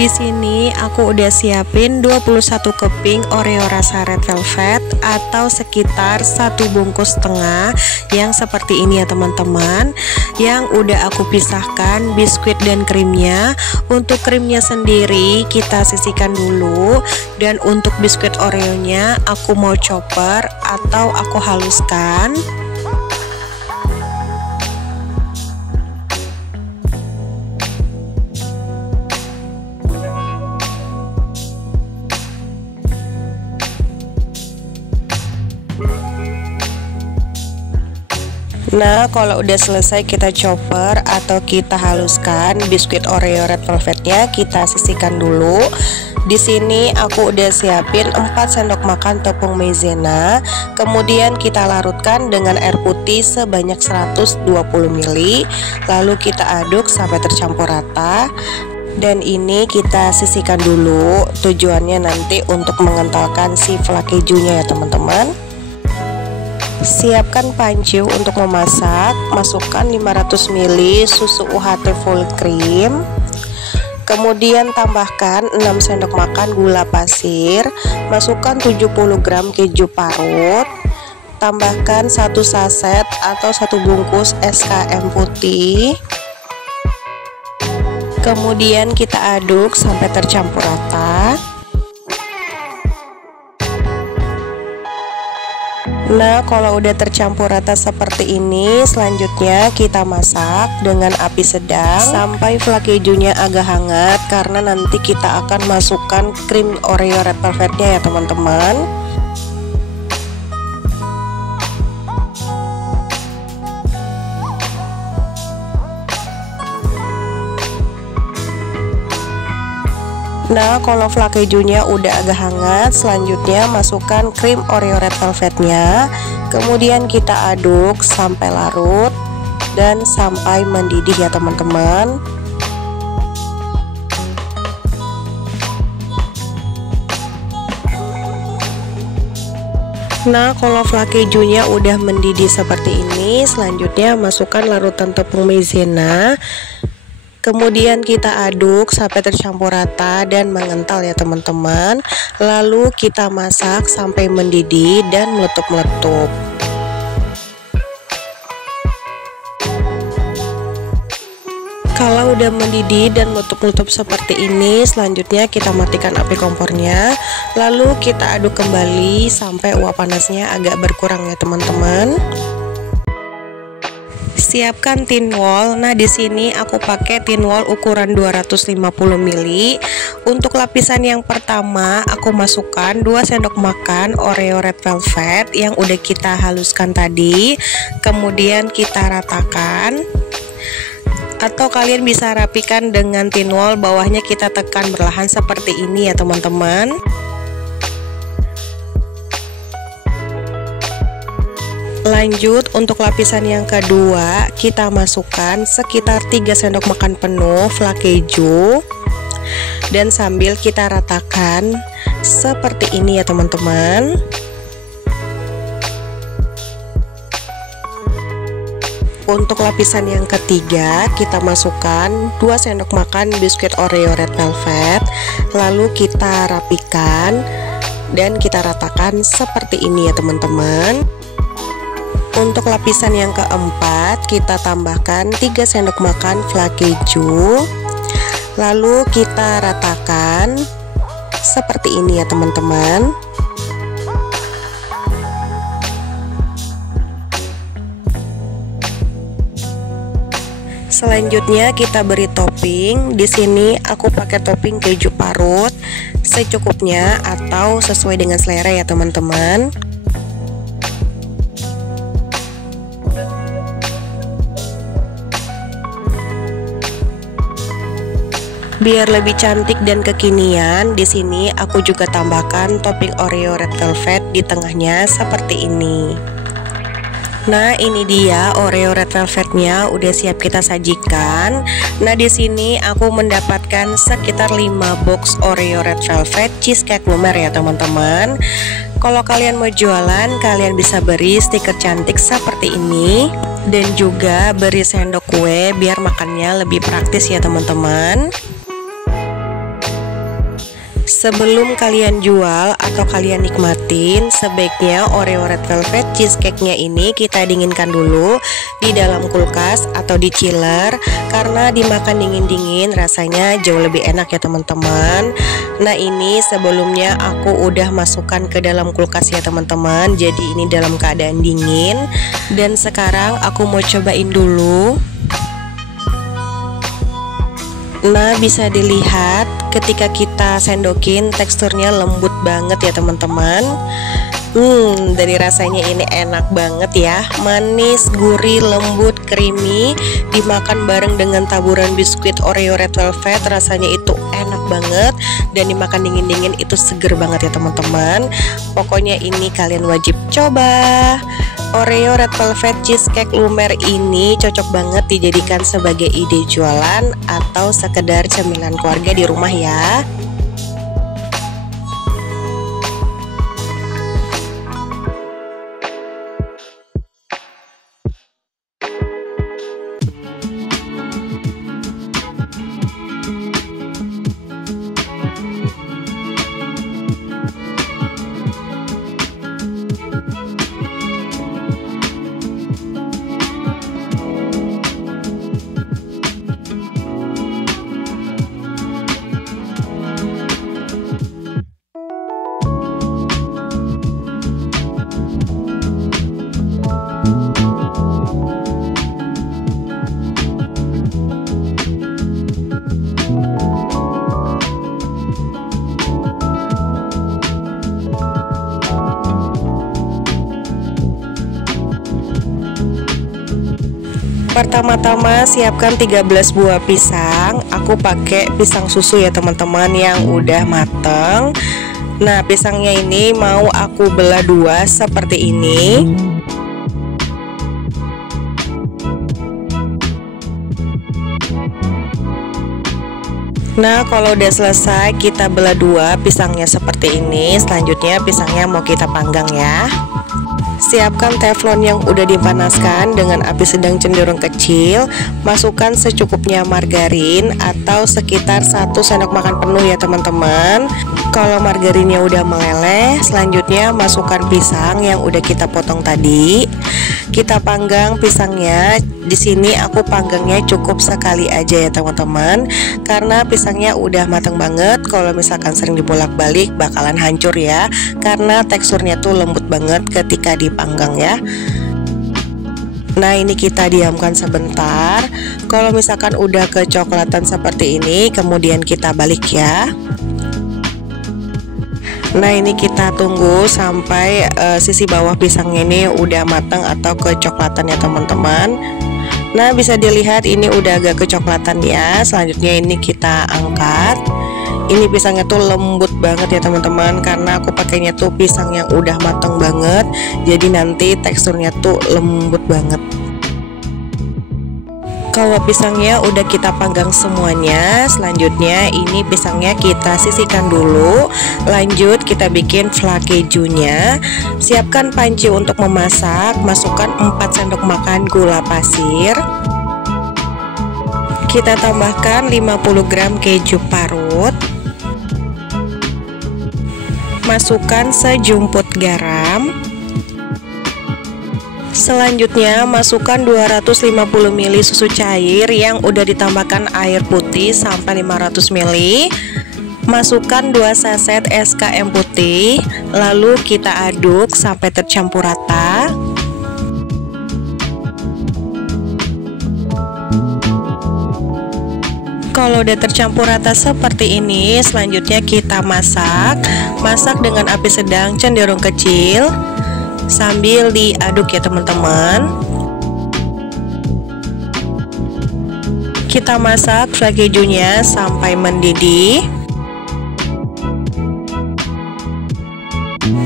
Di sini aku udah siapin 21 keping Oreo rasa red velvet atau sekitar 1 bungkus setengah yang seperti ini ya teman-teman, yang udah aku pisahkan biskuit dan krimnya. Untuk krimnya sendiri kita sisihkan dulu, dan untuk biskuit Oreonya aku mau chopper atau aku haluskan. Nah, kalau udah selesai kita chopper atau kita haluskan biskuit Oreo red velvetnya, kita sisihkan dulu. Di sini aku udah siapin 4 sendok makan tepung maizena. Kemudian kita larutkan dengan air putih sebanyak 120 ml. Lalu kita aduk sampai tercampur rata. Dan ini kita sisihkan dulu. Tujuannya nanti untuk mengentalkan si flak kejunya ya teman-teman. Siapkan panci untuk memasak. Masukkan 500 ml susu UHT full cream. Kemudian tambahkan 6 sendok makan gula pasir. Masukkan 70 gram keju parut. Tambahkan 1 saset atau 1 bungkus SKM putih. Kemudian kita aduk sampai tercampur rata. Nah, kalau udah tercampur rata seperti ini, selanjutnya kita masak dengan api sedang sampai flak kejunya agak hangat, karena nanti kita akan masukkan krim Oreo red velvetnya ya teman-teman. Nah, kalau flak kejunya udah agak hangat, selanjutnya masukkan krim Oreo red velvetnya. Kemudian kita aduk sampai larut dan sampai mendidih ya teman-teman. Nah, kalau flak kejunya udah mendidih seperti ini, selanjutnya masukkan larutan tepung maizena. Kemudian kita aduk sampai tercampur rata dan mengental ya teman-teman. Lalu kita masak sampai mendidih dan meletup-meletup. Kalau udah mendidih dan meletup-meletup seperti ini, selanjutnya kita matikan api kompornya. Lalu kita aduk kembali sampai uap panasnya agak berkurang ya teman-teman. Siapkan tin wol. Nah, di sini aku pakai tin wol ukuran 250 ml. Untuk lapisan yang pertama, aku masukkan 2 sendok makan Oreo red velvet yang udah kita haluskan tadi. Kemudian kita ratakan. Atau kalian bisa rapikan dengan tin wol, bawahnya kita tekan perlahan seperti ini ya teman-teman. Lanjut, untuk lapisan yang kedua kita masukkan sekitar 3 sendok makan penuh flak keju, dan sambil kita ratakan seperti ini ya teman-teman. Untuk lapisan yang ketiga kita masukkan 2 sendok makan biskuit Oreo red velvet. Lalu kita rapikan dan kita ratakan seperti ini ya teman-teman. Untuk lapisan yang keempat kita tambahkan 3 sendok makan flak keju. Lalu kita ratakan seperti ini ya teman-teman. Selanjutnya kita beri topping. Di sini aku pakai topping keju parut secukupnya atau sesuai dengan selera ya teman-teman. Biar lebih cantik dan kekinian, di sini aku juga tambahkan topping Oreo red velvet di tengahnya seperti ini. Nah, ini dia Oreo red velvetnya udah siap kita sajikan. Nah, di sini aku mendapatkan sekitar 5 box Oreo red velvet cheesecake lumer ya teman-teman. Kalau kalian mau jualan, kalian bisa beri stiker cantik seperti ini, dan juga beri sendok kue biar makannya lebih praktis ya teman-teman. Sebelum kalian jual atau kalian nikmatin, sebaiknya Oreo Red Velvet cheesecake-nya ini kita dinginkan dulu di dalam kulkas atau di chiller, karena dimakan dingin-dingin rasanya jauh lebih enak ya teman-teman. Nah, ini sebelumnya aku udah masukkan ke dalam kulkas ya teman-teman, jadi ini dalam keadaan dingin. Dan sekarang aku mau cobain dulu. Nah, bisa dilihat ketika kita sendokin teksturnya lembut banget ya teman-teman. Dari rasanya ini enak banget ya, manis, gurih, lembut, creamy. Dimakan bareng dengan taburan biskuit Oreo Red Velvet, rasanya itu enak banget. Dan dimakan dingin-dingin itu seger banget ya teman-teman. Pokoknya ini kalian wajib coba. Oreo Red Velvet Cheesecake Lumer ini cocok banget dijadikan sebagai ide jualan atau sekedar cemilan keluarga di rumah ya. Pertama-tama siapkan 13 buah pisang. Aku pakai pisang susu ya teman-teman yang udah mateng. Nah, pisangnya ini mau aku belah dua seperti ini. Nah, kalau udah selesai kita belah dua pisangnya seperti ini. Selanjutnya pisangnya mau kita panggang ya. Siapkan teflon yang udah dipanaskan dengan api sedang cenderung kecil. Masukkan secukupnya margarin atau sekitar 1 sendok makan penuh ya teman-teman. Kalau margarinnya udah meleleh, selanjutnya masukkan pisang yang udah kita potong tadi. Kita panggang pisangnya. Di sini aku panggangnya cukup sekali aja ya teman-teman, karena pisangnya udah matang banget. Kalau misalkan sering dibolak-balik bakalan hancur ya, karena teksturnya tuh lembut banget ketika dipanggang ya. Nah, ini kita diamkan sebentar. Kalau misalkan udah kecoklatan seperti ini, kemudian kita balik ya. Nah, ini kita tunggu sampai sisi bawah pisangnya ini udah matang atau kecoklatan ya teman-teman. Nah, bisa dilihat ini udah agak kecoklatan ya. Selanjutnya ini kita angkat. Ini pisangnya tuh lembut banget ya teman-teman, karena aku pakainya tuh pisang yang udah matang banget. Jadi nanti teksturnya tuh lembut banget. Kalau pisangnya udah kita panggang semuanya, selanjutnya ini pisangnya kita sisihkan dulu. Lanjut kita bikin flan kejunya. Siapkan panci untuk memasak. Masukkan 4 sendok makan gula pasir. Kita tambahkan 50 gram keju parut. Masukkan sejumput garam. Selanjutnya masukkan 250 ml susu cair yang udah ditambahkan air putih sampai 500 ml. Masukkan 2 saset SKM putih, lalu kita aduk sampai tercampur rata. Kalau udah tercampur rata seperti ini, selanjutnya kita masak dengan api sedang cenderung kecil sambil diaduk ya teman-teman. Kita masak flan kejunya sampai mendidih.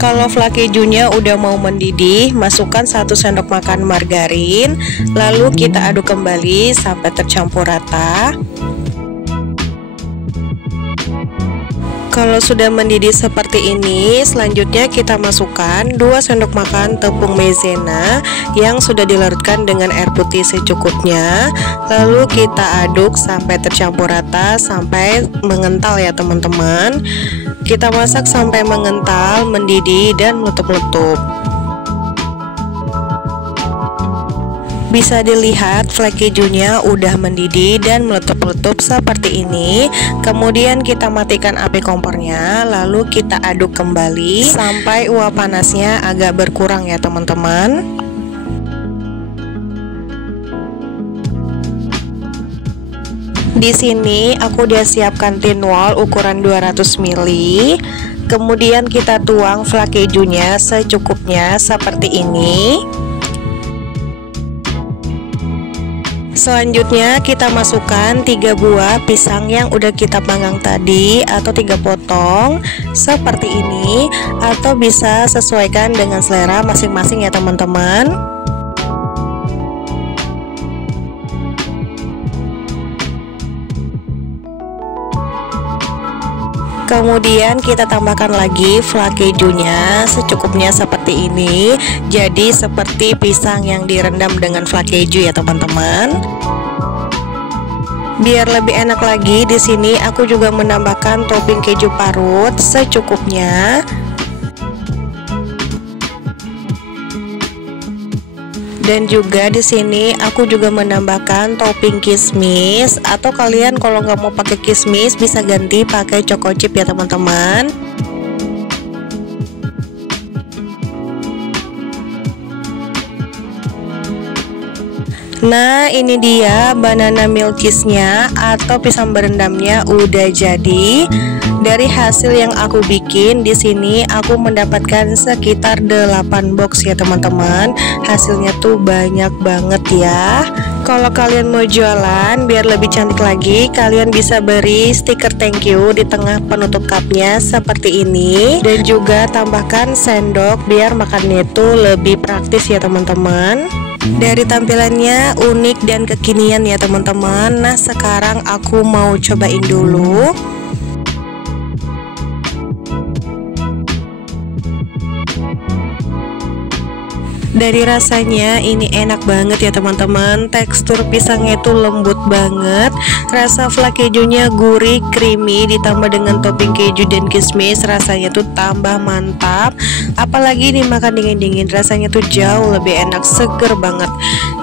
Kalau flan kejunya udah mau mendidih, masukkan 1 sendok makan margarin, lalu kita aduk kembali sampai tercampur rata. Kalau sudah mendidih seperti ini, selanjutnya kita masukkan 2 sendok makan tepung maizena yang sudah dilarutkan dengan air putih secukupnya. Lalu kita aduk sampai tercampur rata, sampai mengental ya teman-teman. Kita masak sampai mengental, mendidih, dan meletup-letup. Bisa dilihat flake kejunya udah mendidih dan meletup-letup seperti ini. Kemudian kita matikan api kompornya, lalu kita aduk kembali sampai uap panasnya agak berkurang ya teman-teman. Di sini aku udah siapkan tin wol ukuran 200 ml. Kemudian kita tuang flake kejunya secukupnya seperti ini. Selanjutnya kita masukkan 3 buah pisang yang udah kita panggang tadi atau 3 potong seperti ini, atau bisa sesuaikan dengan selera masing-masing ya teman-teman. Kemudian kita tambahkan lagi flake kejunya secukupnya seperti ini. Jadi seperti pisang yang direndam dengan flake keju ya teman-teman. Biar lebih enak lagi, di sini aku juga menambahkan topping keju parut secukupnya. Dan juga di sini aku juga menambahkan topping kismis, atau kalian kalau nggak mau pakai kismis bisa ganti pakai choco chip ya teman-teman. Nah, ini dia banana milk cheese-nya atau pisang berendamnya udah jadi. Dari hasil yang aku bikin di sini aku mendapatkan sekitar 8 box ya teman-teman. Hasilnya tuh banyak banget ya. Kalau kalian mau jualan biar lebih cantik lagi, kalian bisa beri stiker thank you di tengah penutup cupnya seperti ini. Dan juga tambahkan sendok biar makannya itu lebih praktis ya teman-teman. Dari tampilannya unik dan kekinian ya teman-teman. Nah, sekarang aku mau cobain dulu. Dari rasanya ini enak banget ya teman-teman. Tekstur pisangnya itu lembut banget. Rasa flake kejunya gurih, creamy, ditambah dengan topping keju dan kismis, rasanya tuh tambah mantap. Apalagi dimakan dingin-dingin, rasanya tuh jauh lebih enak, seger banget.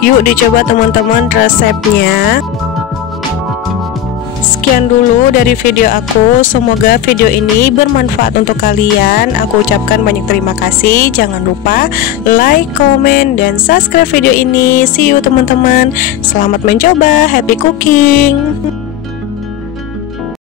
Yuk dicoba teman-teman resepnya. Sekian dulu dari video aku. Semoga video ini bermanfaat untuk kalian. Aku ucapkan banyak terima kasih. Jangan lupa like, komen, dan subscribe video ini. See you teman-teman. Selamat mencoba. Happy cooking.